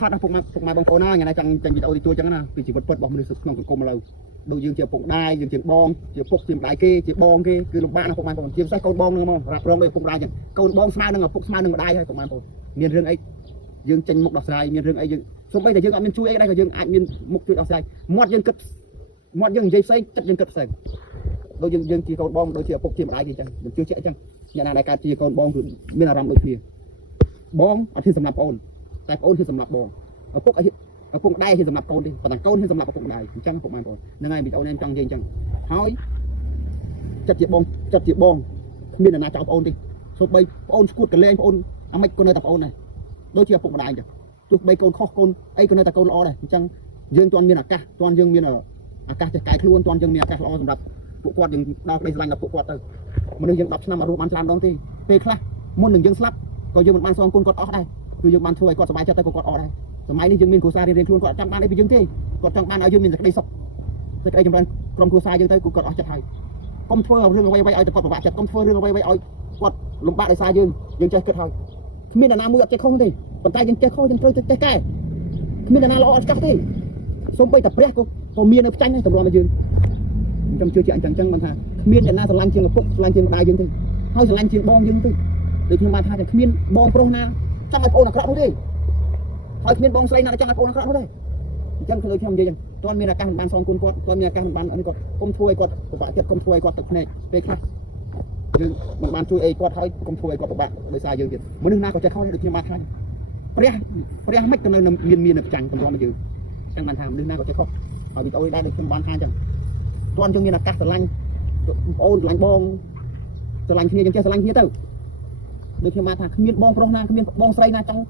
hot phục mà bằng phổ nó nhà này chẳng video thì tôi chẳng là vì chỉ vật vật bằng mình sụp nòng cùng lâu đầu dương chiều phục đai dương chiều bom chiều phục chiều đai kia chiều bom kia cứ lục bạn là phục mà còn chiều sách câu bom nữa không rạp rong đây phục đai chẳng câu bom smart nữa phục smart nữa đai hay phục mà còn miền riêng ấy dương tranh mục đỏ dài miền riêng ấy dương xong bây giờ dương ở miền chui ấy đây là dương ai miền mục chui đỏ dài mót dương cất mót dương dây xây chất dương cất xây đôi dương chỉ câu bom đôi chiều phục chiều đai gì chẳng chưa chạy chẳng nhà này đại ca chỉ câu bom miền là rằm đôi phía bom ở thiên sầm nạp ôn tại ôn thiên sầm nạp bom ở phục đai thì sầm nạp câu đi còn thằng câu thì sầm nạp phục đai chẳng phục mà còn nên ngày bị ôn em trong dây chẳng hỏi chặt chị bom miền là na chọc ôn đi số bay ôn cuột cái lên ôn ăn mấy con nơi tập ôn này đôi chiều phục đai chẳng chụp bay con kho con ấy con nơi tập con lo này chẳng dương toàn miền là ca toàn dương miền ở ca cái luôn toàn dương miền ca lo sầm nạp phụ quạt dương đào đây lành là phụ quạt từ mà đừng dương đập năm mà rùa ban làm đón thì về khác môn đừng dương slap coi dương một ban xong con cọt ở đâyคือdương ban thôi cọtสบายใจแต่cọt ở đâyสมัยนี้dương miền cù saเรียนខ្លួនគាត់ចាំបានអីពីយើងទេគាត់ចង់បានឲ្យយើងមានសេចក្តីសុខសេចក្តីចម្រើនក្រុមគ្រួសារយើងទៅគាត់អស់ចិត្តហើយកុំធ្វើរឿងអ្វីៗឲ្យតែគាត់ពិបាកចិត្តកុំធ្វើរឿងអ្វីៗឲ្យគាត់លំបាកដោយសារយើងចេះគិតហើយគ្មានអ្នកណាមួយអត់ចេះខុសទេប៉ុន្តែយើងចេះខុសយើងត្រូវចេះកែគ្មានអ្នកណាល្អអត់ចាស់ទេសូម្បីតែព្រះក៏មាននៅផ្ចាញ់ដែរតម្រាំឲ្យយើងខ្ញុំជឿជាក់អញ្ចឹងបានថាគ្មានអ្នកណាស្រឡាញ់ជាងឪពុកស្រឡាញ់ជាងម្ដាយយើងទេហើយស្រឡាញ់ជាងបងយើងទេដូចខ្ញុំបានថាតែគ្មានបងប្រុសណាចង់ឲ្យប្អូនអាក្រក់នោះទេហើយគ្មានបងស្រីណាចង់ឲ្យប្អូនអាក្រក់នោះទេអញ្ចឹងគឺខ្ញុំនិយាយអញ្ចឹងតើមានឱកាសមិនបានសងគុណគាត់តើមានឱកាសមិនបានអីគាត់គុំធ្វើឲ្យគាត់ពិបាកចិត្តគុំធ្វើឲ្យគាត់ទឹកភ្នែកពេលខ្លះយើងមិនបានជួយអីគាត់ហើយគុំធ្វើឲ្យគាត់ពិបាកដោយសារយើងទៀតមនុស្សណាក៏ចេះខុសដែរដូចខ្ញុំបានថាព្រះមិនក៏នៅមាននៅចាញ់តម្រាំឲ្យយើងអញ្ចឹងបានថាមនុស្សណាក៏ចេះខុសហើយវីដេអូនេះដែរដូចខ្ញុំបានថាអញ្ចឹងតើយើងមានឱកាសស្រឡាញ់ប្អូនស្រឡាញ់បងស្រឡាញ់គ្នាយើងចេះស្រឡាញ់គ្នាទៅដូចខ្ញុំបានថាគ្មានបងប្រុសណាគ្មានបងស្រីណាចង់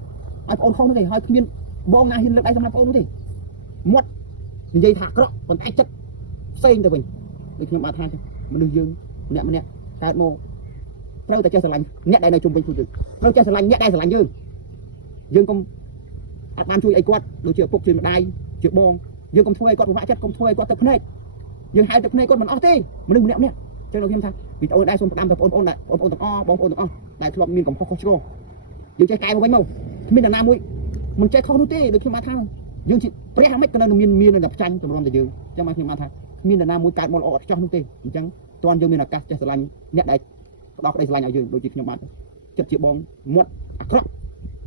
ឲ្យប្អូនខុសនោះទេហើយគ្មានបងណាហ៊ានលើកដៃសម្រាប់ប្អូននោះទេមាត់និយាយថាអាក្រក់ប៉ុន្តែចិត្តផ្សេងទៅវិញដូចខ្ញុំបានថាមនុស្សយើងម្នាក់កើតមកត្រូវតែចេះស្រឡាញ់អ្នកដែលនៅជុំវិញខ្លួនយើងត្រូវចេះស្រឡាញ់អ្នកដែលស្រឡាញ់យើងកុំអត់បានជួយអីគាត់ដូចជាឪពុកជាម្ដាយជាបងយើងកុំធ្វើឲ្យគាត់ពិបាកចិត្តកុំធ្វើឲ្យគាត់ទឹកភ្នែកយើងហៅទឹកភ្នែកគាត់មិនអស់ទេមនុស្សម្នាក់ចឹងខ្ញុំថាវីដេអូនេះដែរសូមផ្ដាំទៅបងប្អូនទាំងអស់ដែលធ្លាប់មានកំហុសខុសឆ្គងយើងចេះកែមកវិញមកគ្មានអ្នកណាមួយមិនចេះខុសនោះទេដូចខ្ញុំបានថាយើងជាព្រះមិនក៏នៅមានតែផ្ចាញ់តម្រាំតែយើងចឹងមកខ្ញុំបានថាគ្មានអ្នកណាមួយកើតមកល្អអត់ចោះនោះទេអញ្ចឹងតើយើងមានឱកាសចេះស្រឡាញ់អ្នកដែលផ្ដោតក្តីស្រឡាញ់ឲ្យយើងដូចជាខ្ញុំបានចិត្តជាបងមាត់អាក្រក់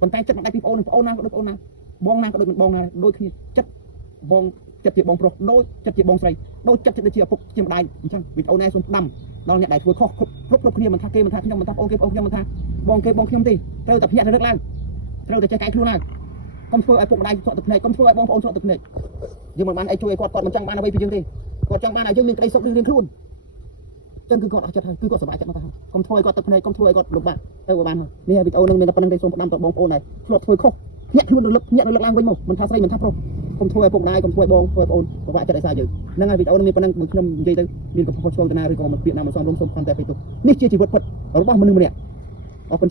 ប៉ុន្តែចិត្តមិនដែរពីប្អូនណាក៏ដូចប្អូនណាបងណាក៏ដូចមិនបងណាដូចគ្នាចិត្តបងចិត្តជាបងប្រុសដូចចិត្តជាបងស្រីដូចចិត្តដូចជាឪពុកជាម្ដាយអញ្ចឹងវីដេអូនេះសូមផ្ដាំដល់អ្នកដែលធ្វើខុសគ្រប់គ្នាមិនថាគេមិនថាខ្ញុំមិនថាបងគេបងខ្ញុំមិនថាបងគេបងខ្ញុំទេត្រូវតែភ្ញាក់រឹកឡើងត្រូវតែចេះកែខ្លួនហើយកុំធ្វើឲ្យពុកម្ដាយសក់ទឹកភ្នែកកុំធ្វើឲ្យបងប្អូនសក់ទឹកភ្នែកយើងមិនបានអីជួយឲ្យគាត់មិនចង់បានអ្វីពីយើងទេគាត់ចង់បានឲ្យយើងមានក្តីសុខរៀងខ្លួនចឹងគឺគាត់អស់ចិត្តហើយគឺគាត់សប្បាយចិត្តមកទៅហើយកុំធ្វើឲ្យគាត់ទឹកភ្នែកកុំធ្វើឲ្យគាត់លំបាកទៅបានហើយនេះវីដេអូនឹងមានតែប៉ុណ្្នឹងទេសូមផ្ដាំដល់បងប្អូនដែលធ្លាប់ធ្វើខុសភ្ញាក់ខ្លួនរលឹកឡើងវិញមកមិនថាស្រីមិនថាប្រុសកុំធ្វើឲ្យពុកម្ដាយកុំធ្វើឲ្យបងធ្វើឲ្យប្អូនពិបាកចិត្តឲ្យសារយើងហ្នឹងហើយវីដេអូនឹងមានប៉ុណ្្នឹងខ្ញុំនិយាយទៅមានកំហុសឆ្គងទៅណាឬក៏មិនពាក្យណាមកសំរុំសូមខន្តីពេកទុកនេះជាជីវិតពិតរបស់មនុស្សម្នាក់អរគុណ